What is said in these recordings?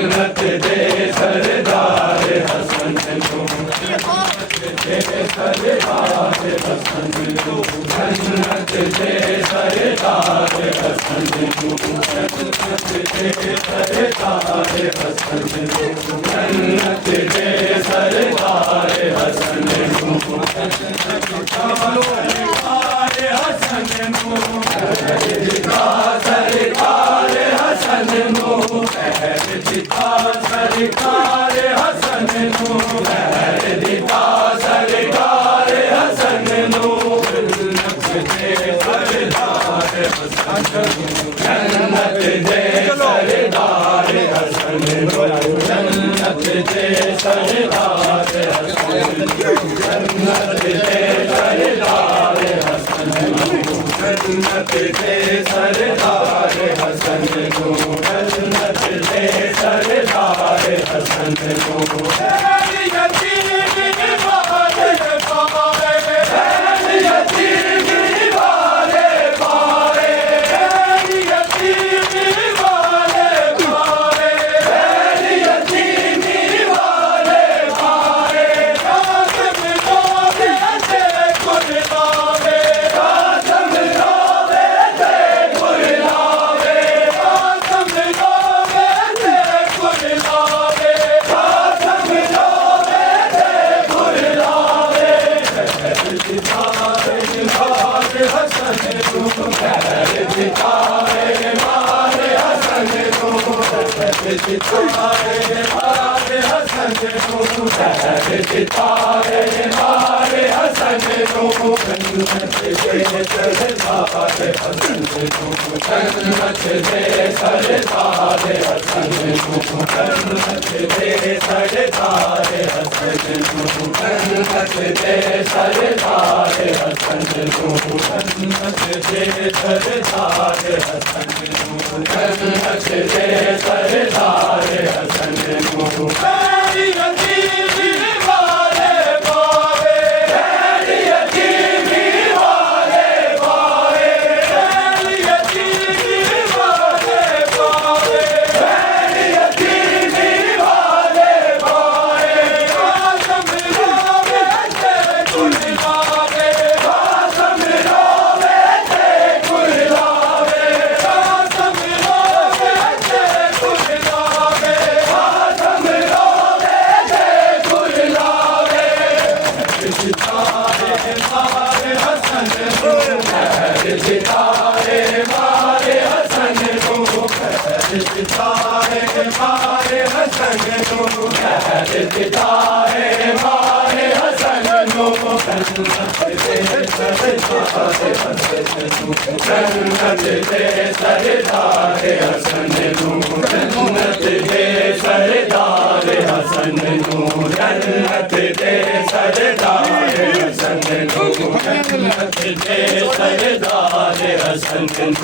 जन्नत दे जन्नत दे सरदार हसन को, जन्नत दे सरदार हसन को, जन्नत दे सरदार हसन को, जन्नत सरदार हसन को, दिखा सरकार हसन को, दिखा सरकार हसन को, दिखा सरकार हसन को, जन्नत दे सरदार हसन को, जन्नत दे सरदार हसन को, जन्नत दे सरदार हसन को, जन्नत दे सरदार हसन को, जन्नत दे सरदार हसन को, जन्नत दे सरदार हसन को, सितारे मारे हसन को, सितारे मारे हसन को, जन्नत दे सरदार हसन को, जन्नत दे सरदार हसन को, जन्नत दे सरदार हसन को, जन्नत दे सरदार हसन को, जन्नत दे सरदार हसन को, जन्नत दे सरदार हसन को, मेरी यतीमी वाले बाबे, मेरी यतीमी वाले बाबे, मेरी यतीमी वाले बाबे, मेरी यतीमी वाले बाबे, कासम रोवे थे गुलाबे, कासम रोवे थे गुलाबे, कासम रोवे थे गुलाबे, कासम रोवे थे गुलाबे, सितारे मारे हसन को, सितारे मारे हसन को, सितारे मारे हसन को, सितारे मारे हसन को, जन्नत दे सरदार हसन को, जन्नत दे सरदार हसन को, जन्नत दे सरदार हसन को, जन्नत दे सरदार हसन को,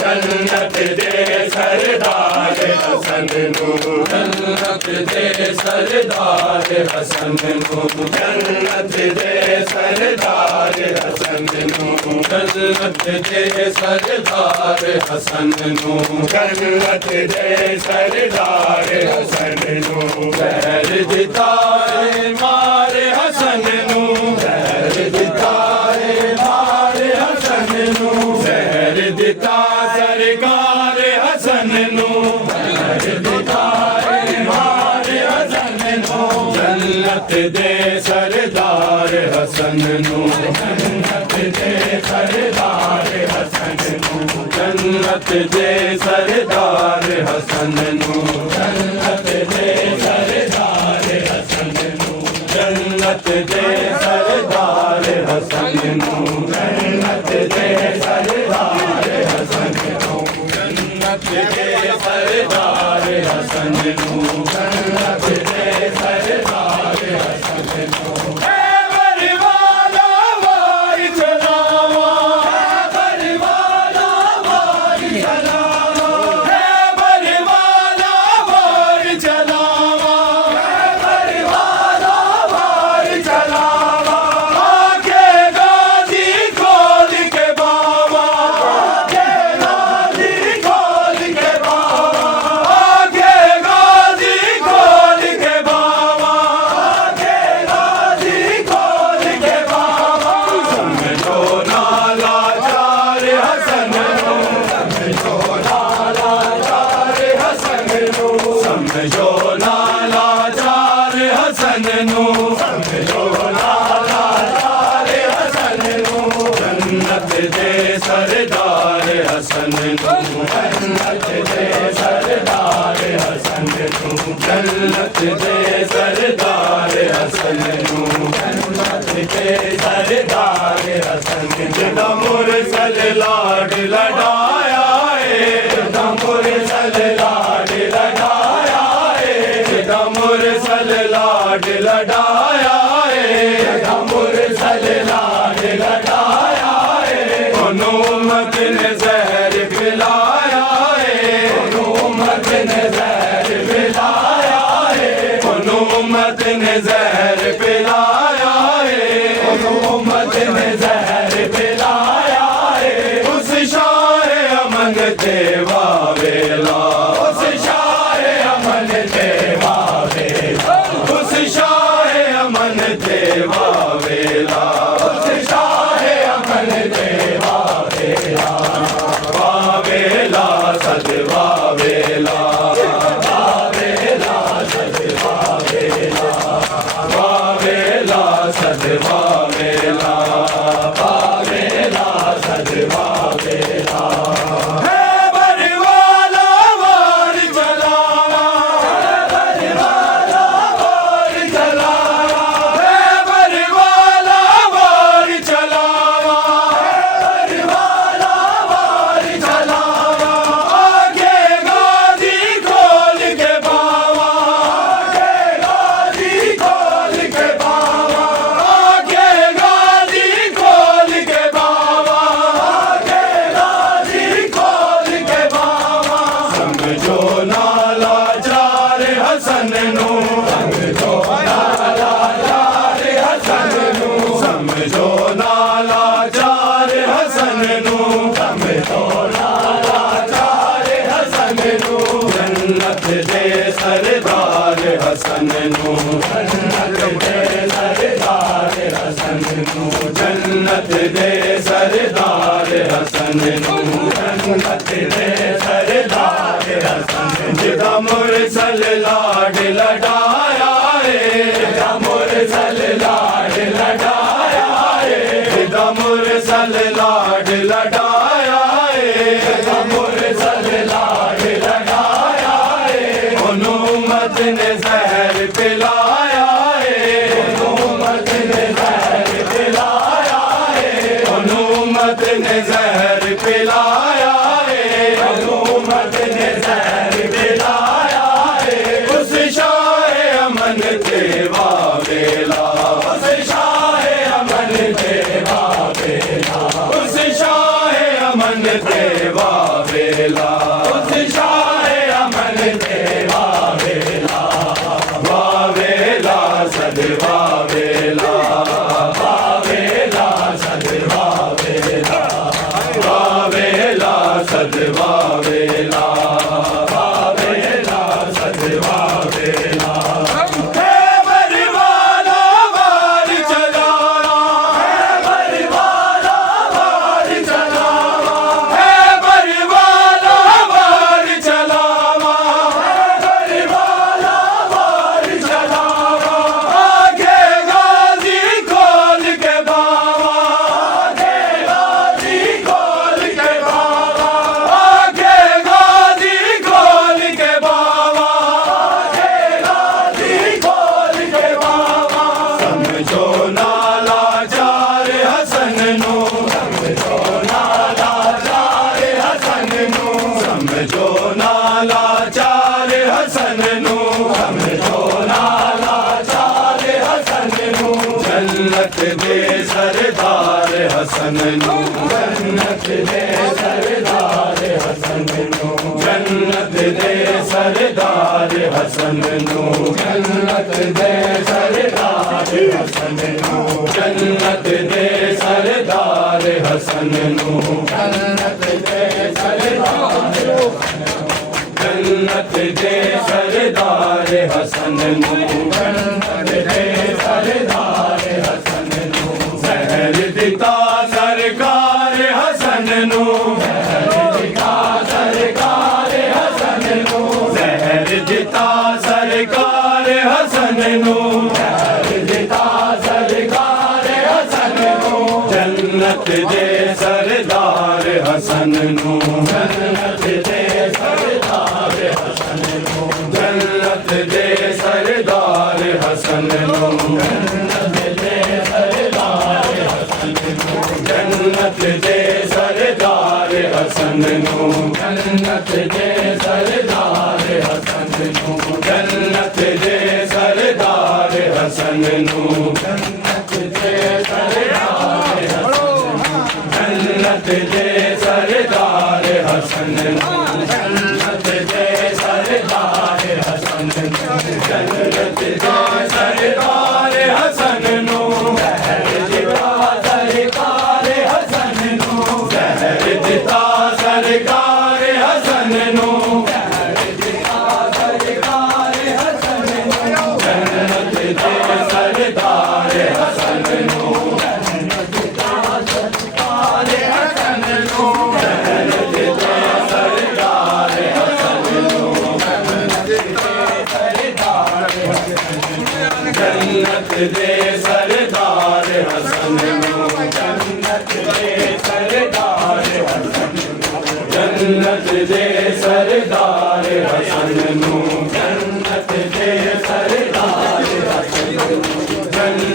जन्नत दे सरदार हसन को, जन्नत दे सरदार हसन को, जन्नत दे सरदार हसन को, जन्नत दे सरदार हसन को, जन्नत दे सरदार हसन को, जन्नत दे सरदार हसन को, पैर दितारे मारे हसन को, पैर दितारे मारे हसन को, पैर दिता सरकार हसन को, पैर दितारे मारे हसन को, जन्नत दे सरदार हसन को, जन्नत दे सरदार हसन को, जन्नत दे सरदार हसन को, जन्नत दे सरदार हसन को, जन्नत दे सरदार हसन को, जन्नत दे सरदार हसन को, जन्नत दे सरदार हसन को, जन्नत दे सरदार हसन को, समझो नाला चार हसन नू समझो नाला चार हसन नू जन्नत दे सरदार हसन नू जन्नत दे सरदार हसन नू जन्नत दे सरदार हसन नू जन्नत दे सरदार हसन जिदा मुरसल लाड लडाया जिदा मुरसल लाड लडाया जिदा मुरसल लाड लडाया जिदा मुरसल लाड लडाया उम्मत ने ज़हर पिलाया उम्मत ने ज़हर पिलाया उम्मत ने ज़हर पिलाया उम्मत ने ज़हर पिलाया उस शाह अमन देवा वेला उस शाह अमन देवा वेला उस शाह अमन देवा वेला उस शाह अमन देवा वेला वावेला सदवा वेला वावेला सदवा वेला वावेला सदवा वेला वावेला सदवा वेला है बरवाला वार चलावा है बरवाला वार चलावा है बरवाला वार चलावा है बरवाला वार चलावा आगे गाजी खोल के बावा आगे गाजी खोल के बावा आगे गाजी खोल के बावा आगे गाजी खोल के बावा समझो नाला चार हसन नू समझो नाला चार हसन नू समझो नाला चार हसन नू समझो नाला चार हसन नू जन्नत दे सरदार हसन नू जन्नत दे सरदार हसन नू जन्नत दे सरदार हसन नू जन्नत दे सरदार हसन जिदा मुरसल लाड लडाया जिदा मुरसल लाड लडाया जिदा मुरसल लाड लडाया जिदा मुरसल लाड लडाया उम्मत ने ज़हर पिलाया उम्मत ने ज़हर पिलाया उम्मत ने ज़हर पिलाया उम्मत ने ज़हर पिलाया उस शाह अमन देवा वेला उस शाह अमन देवा वेला उस शाह अमन देवा वेला उस शाह अमन देवा वेला वावेला सदवा वेला वावेला सदवा वेला वावेला सदवा वेला वावेला सदवा वेला है बरवाला वार चलावा है बरवाला वार चलावा है बरवाला वार चलावा है बरवाला वार चलावा आगे गाजी खोल के बावा आगे गाजी खोल के बावा आगे गाजी खोल के बावा आगे गाजी खोल के बावा समझो नाला चार हसन नू समझो नाला चार हसन नू समझो नाला चार हसन नू समझो नाला चार हसन नू जन्नत दे सरदार हसन नू जन्नत दे सरदार हसन नू जन्नत दे सरदार हसन नू जन्नत दे सरदार हसन नू जन्नत दे सरदार हसन नू जन्नत दे सरदार जन्नत दे सरदार हसन नू जन्नत दे सरदार हसन नू ज़हर दिता सरकार हसन नू ज़हर दिता सरकार हसन नू ज़हर दिता दे सरदार हसन नू जन्नत दे सरदार हसन नू जन्नत दे सरदार हसन नू जन्नत दे सरदार हसन नू जन्नत दे सरदार जन्नत दे सरदार हसन नू जन्नत दे सरदार हसन नू जन्नत दे सरदार हसन नू सरकार हसन नू जन्नत दे सरदार हसन नू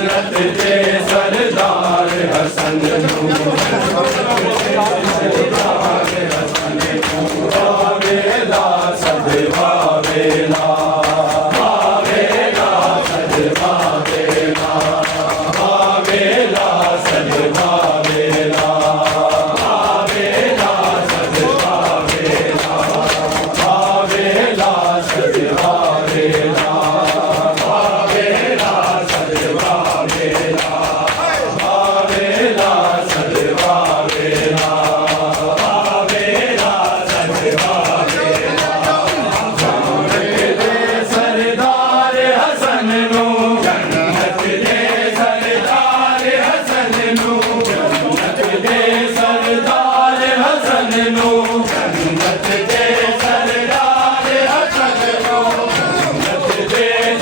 जन्नत दे सरदार हसन नू जन्नत दे सरदार हसन नू जन्नत दे सरदार हसन नू जन्नत दे सरदार हसन जन्नत दे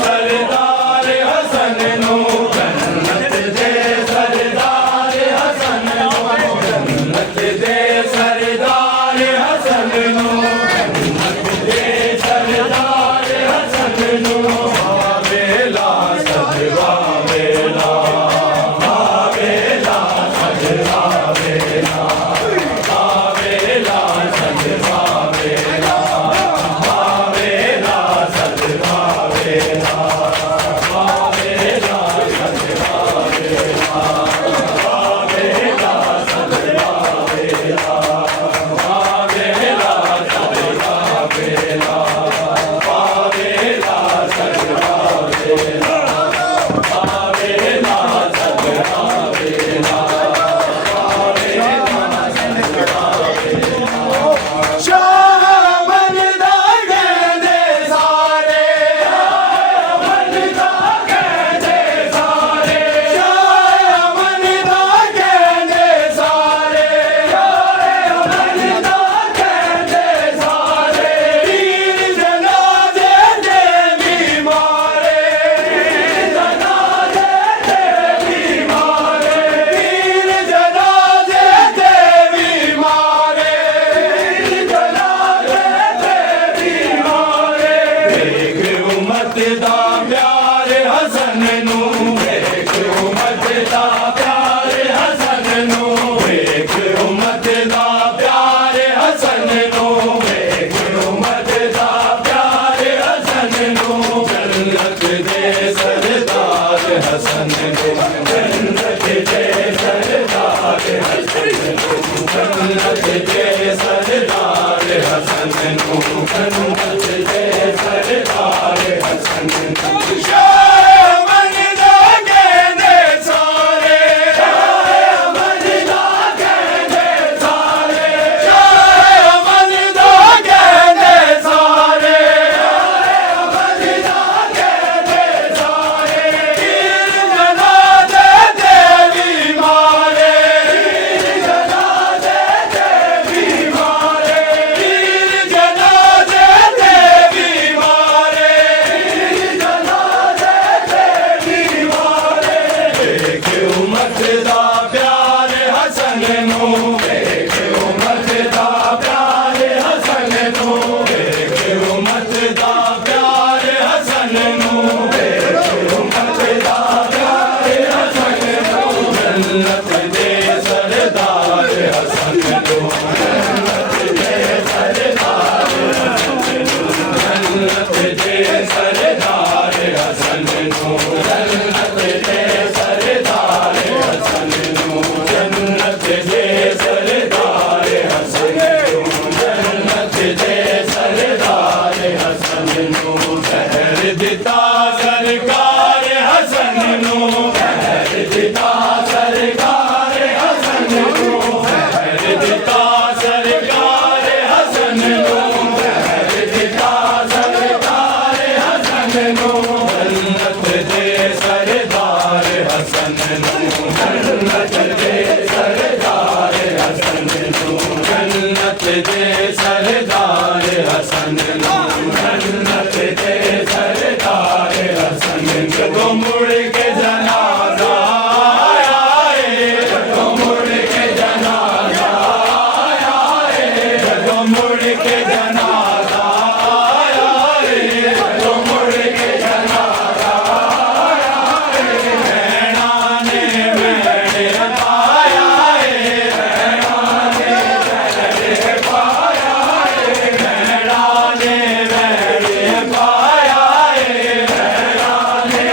सरदार हसन नू जन्नत दे सरदार हसन नू जन्नत दे सरदार हसन नू वावेला सदवा वेला वावेला सदवा वेला वावेला सदवा वेला ਦਿੱਤਾ ਸਰਕਾਰ ਹਸਨ ਨੂੰ ਖੈਰ ਦਿੱਤਾ ਸਰਕਾਰ ਹਸਨ ਨੂੰ ਖੈਰ ਦਿੱਤਾ ਸਰਕਾਰ ਹਸਨ ਨੂੰ ਖੈਰ ਦਿੱਤਾ ਸਰਕਾਰ ਹਸਨ ਨੂੰ ਜੰਨਤ ਦੇ ਸਰਦਾਰ ਹਸਨ ਨੂੰ ਜੰਨਤ ਦੇ ਸਰਦਾਰ ਹਸਨ ਨੂੰ ਜੰਨਤ ਦੇ ਸਰਦਾਰ ਹਸਨ ਨੂੰ जन्नत दे सरदार हसन जदों मुड़ के जनाजा आया है जदों मुड़ के जनाजा आया है जदों मुड़ के जनाजा आया है जदों मुड़ के जनाजा आया है भैणा ने मैणे पाया है भैणा ने मैणे पाया है भैणा ने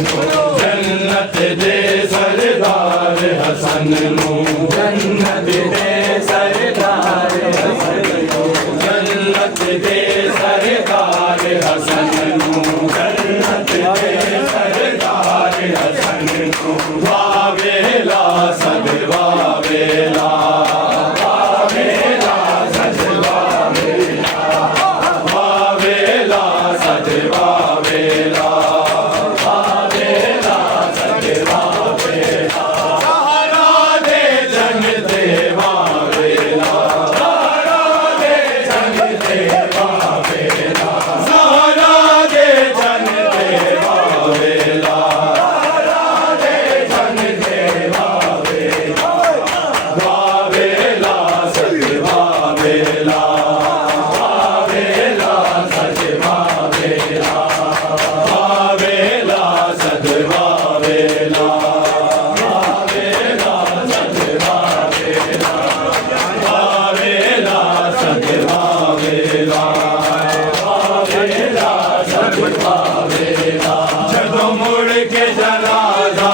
जन्नत दे सरदार हसन नु जन्नत दे सरदार हसन नु जन्नत दे सरदार हसन नु जन्नत दे सरदार हसन नु वावेला सदवा वेला वावेला सदवा वेला वावेला सदवा वेला जदों मुड़ के जनाजा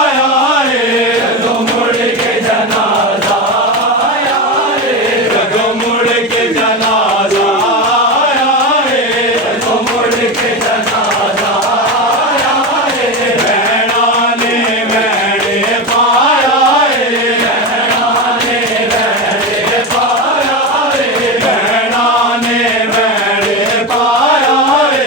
आया है जदों मुड़ के जनाजा आया है जदों मुड़ के जनाजा आया है जदों मुड़ के जनाजा आया है भैणा ने मैणे पाया है भैणा ने मैणे पाया है भैणा ने मैणे पाया है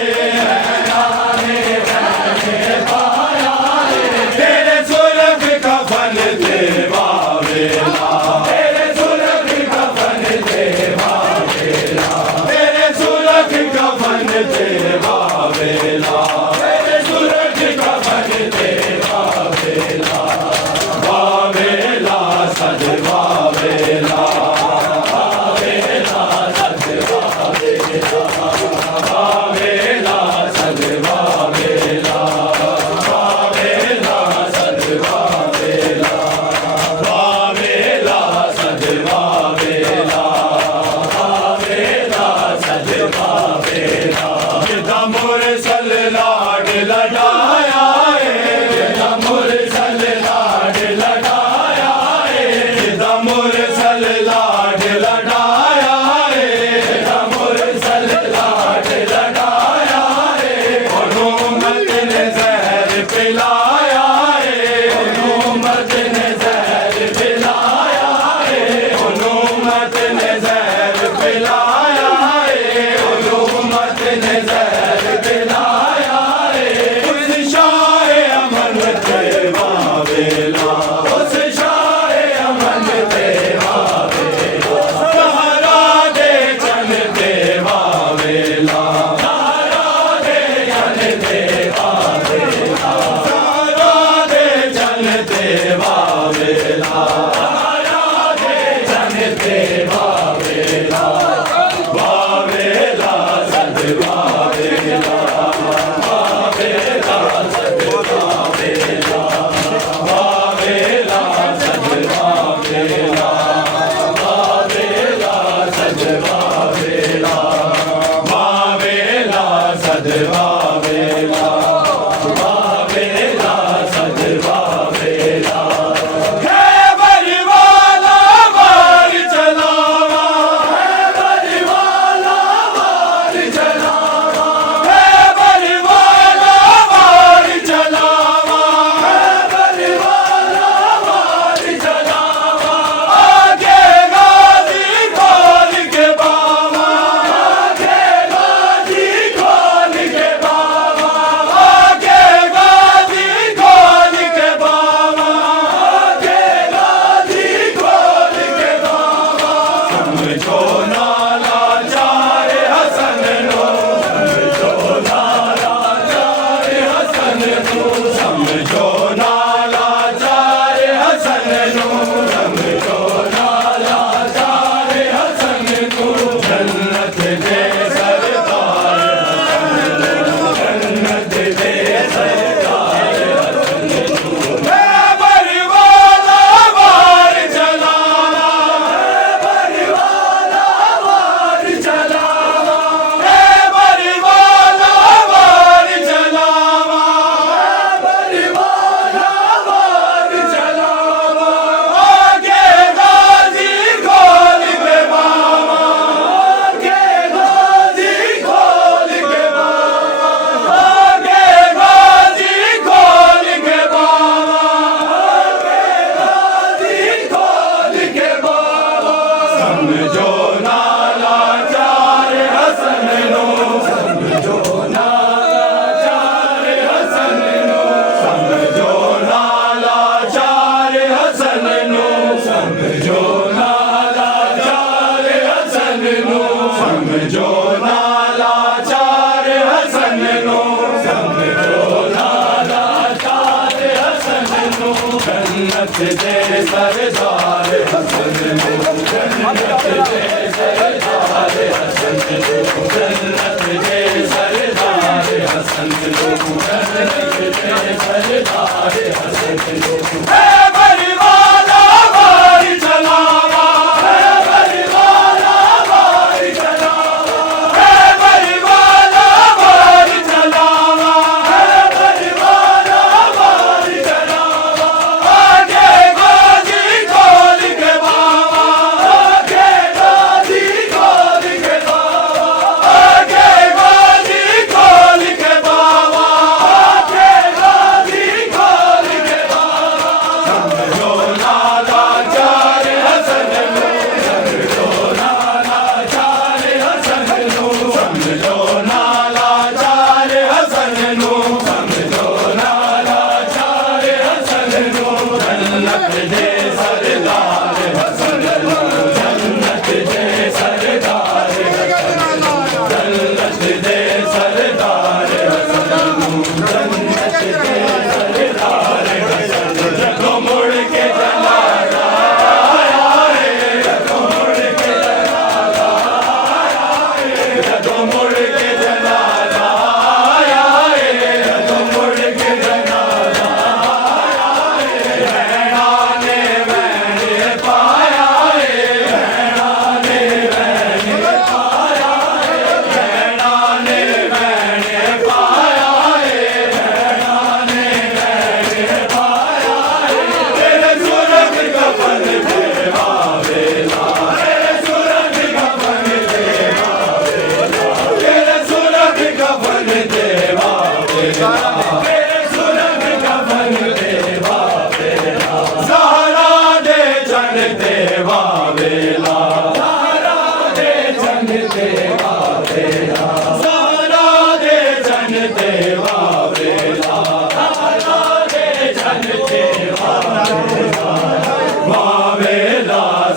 तेरे सुरख कफन देवा वेला तेरे सुरख कफन देवा वेला तेरे सुरख कफन देवा वेला तेरे सुरख कफन देवा वेला वावेला सजवा वेला वावेला सजवा वेला वावेला सजवा वेला वावेला सजवा वेला वावेला सजवावेला जिदा मुरसल लाड लडाया जिदा मुरसल लाड लडाया जिदा मुरसल लाड लडाया जिदा मुरसल लाड लडाया हुकूमत ने जहर पिलाया हुकूमत ने जहर पिलाया हुकूमत ने जहर पिलाया हुकूमत ने जहर पिलाया उस शाह अमन तेवावेला उस शाह अमन तेवावेला सहारा दे चन देवावेला सहारा दे चन देवावेला सहारा दे चन देवावेला सहारा दे चन देवावेला वावेला सदवावेला वावेला सदवावेला वावेला सदवावेला वावेला सदवावेला वावेला सदवावेला वावेला सदवावेला हे बरिवाला वार चलावा हे बरिवाला वार चलावा हे बरिवाला वार चलावा हे बरिवाला वार चलावा आगे गाजी खोल के बावा आगे गाजी खोल के बावा आगे गाजी खोल के बावा आगे गाजी खोल के बावा समझो नाला चार हसन नो समझो नाला चार हसन नो समझो नाला चार हसन नो समझो नाला चार हसन नो जन्नत दे सरदार जन्नत दे सरदार हे बरिवाला वार चलावा हे बरिवाला वार चलावा हे बरिवाला वार चलावा हे बरिवाला वार चलावा आगे गाजी खोल के बावा आगे गाजी खोल के बावा आगे गाजी खोल के बावा आगे गाजी खोल के बावा समझो नाला चार हसन नो समझो नाला चार हसन नो समझो नाला चार हसन नो समझो नाला चार हसन नो समझो नाला चार हसन नो समझो नाला चार हसन नो जन्नत दे सरदार हसन नो जन्नत दे सरदार हसन नो जन्नत दे सरदार हसन नो जन्नत दे सरदार हसन नो हे बरिवाला वार चलावा हे बरिवाला वार चलावा हे बरिवाला वार चलावा हे बरिवाला वार चलावा आगे गाजी खोल के बावा आगे गाजी खोल के बावा आगे गाजी खोल के बावा आगे गाजी खोल के बावा समझो नाला चार हसन नो समझो नाला चार हसन नो समझो नाला चार हसन नो समझो नाला चार हसन नो जन्नत दे सरदार हसन नो जन्नत दे सरदार हसन नो जन्नत दे सरदार हसन नो जन्नत दे सरदार हसन नो जगो मुड़ के जनाजा आया है जगो मुड़ के जनाजा आया है जगो मुड़ के जनाजा आया है जगो मुड़ के जनाजा आया है रहना ने मैंने पाया है रहना ने मैंने पाया है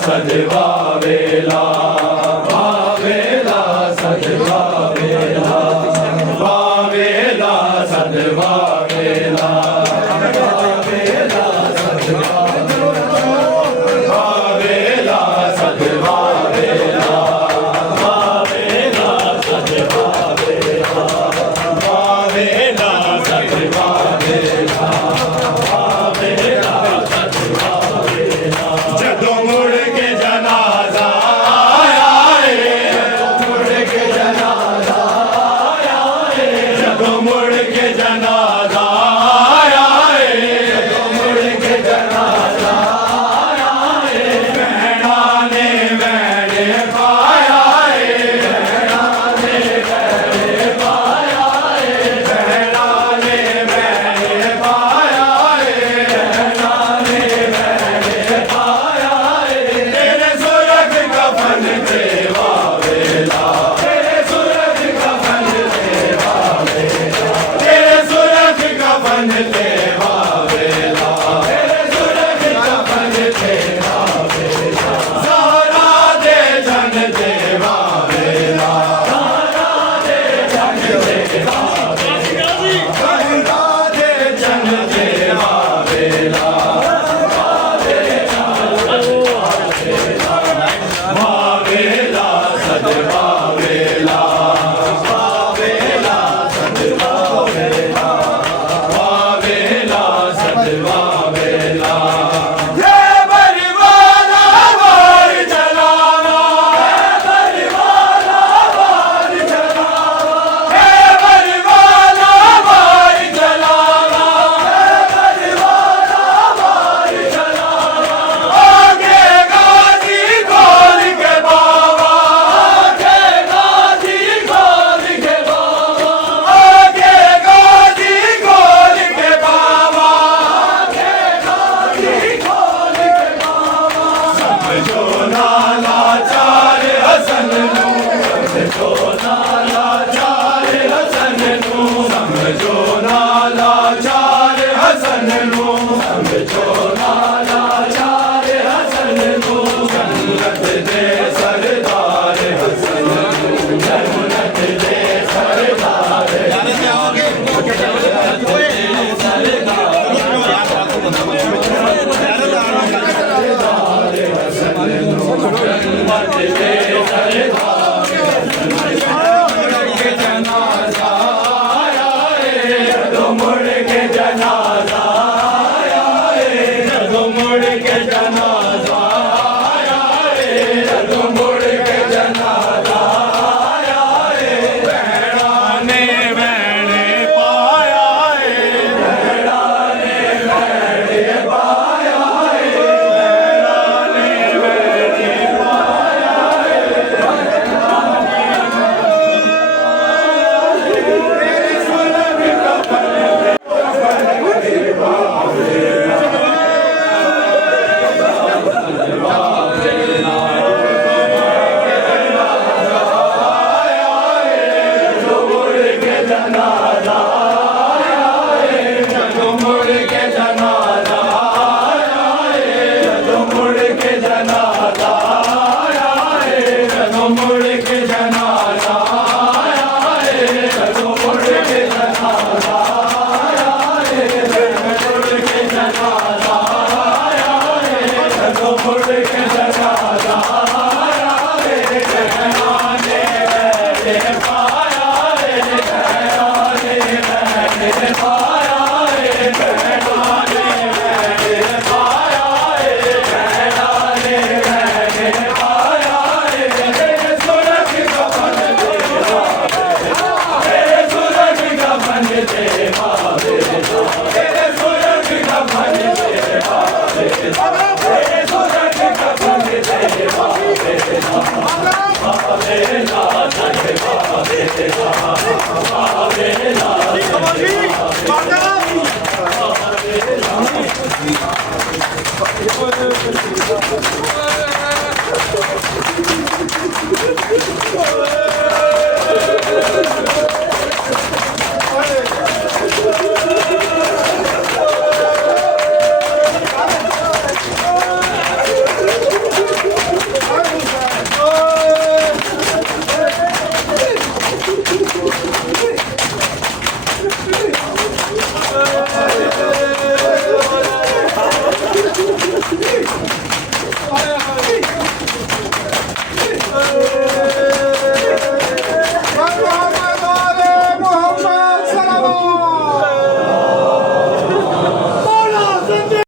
सजवावेला वावेला सजवावेला वावेला सजवावेला वावेला सजवावेला सजवावेला वावेला सजवावेला वावेला सजवावेला वावेला सजवावेला जदों मुड़ के जनाजा आया है मुड़ के जनाजा आया है जदों मुड़ के जनाजा आया है जदों मुड़ के जनाजा आया है बहना ने मैंने पाया है बहना ने मैंने पाया है बहना ने मैंने पाया है बहना ने मैंने पाया है तेरे सूरज कफन देवा वेला तेरे सूरज कफन देवा वेला तेरे सूरज कफन देवा वेला तेरे सूरज कफन देवा वेला सहारा दे जन देवा वेला सहारा दे जन देवा वेला सहारा दे जन देवा वेला वावेला सजवावेला वावेला सजवावेला वावेला सजवावेला ये बरवाला वार जलाना ये बरवाला वार जलाना ये बरवाला वार जलाना ये बरवाला वार जलाना आगे गाजी खोल के बाबा आगे गाजी खोल के बाबा आगे गाजी खोल के बाबा आगे गाजी खोल के बाबा समझो नाला चार हसन नू समझो नाला चार हसन नू समझो नाला चार हसन नू समझो नाला चार हसन नू जन्नत दे सरदार हसन नू जन्नत दे सरदार जनाजा आया है जदों मुड़ के जनाजा आया है जदों मुड़ के जनाजा आया है जदों मुड़ के जनाजा आया है बहना ने मैंने पाया है बहना ने मैंने पाया है बहना ने मैंने पाया है तेरे सुलभ कफन जदों मुड़ के जनाजा आया है जदों मुड़ के जनाजा आया है जदों मुड़ के जनाजा आया है जदों मुड़ के जनाजा आया है जदों मुड़ के जनाजा आया है जदों मुड़ के जनाजा आया है जदों मुड़ के जनाजा आया है बहना ने मैंने पाया है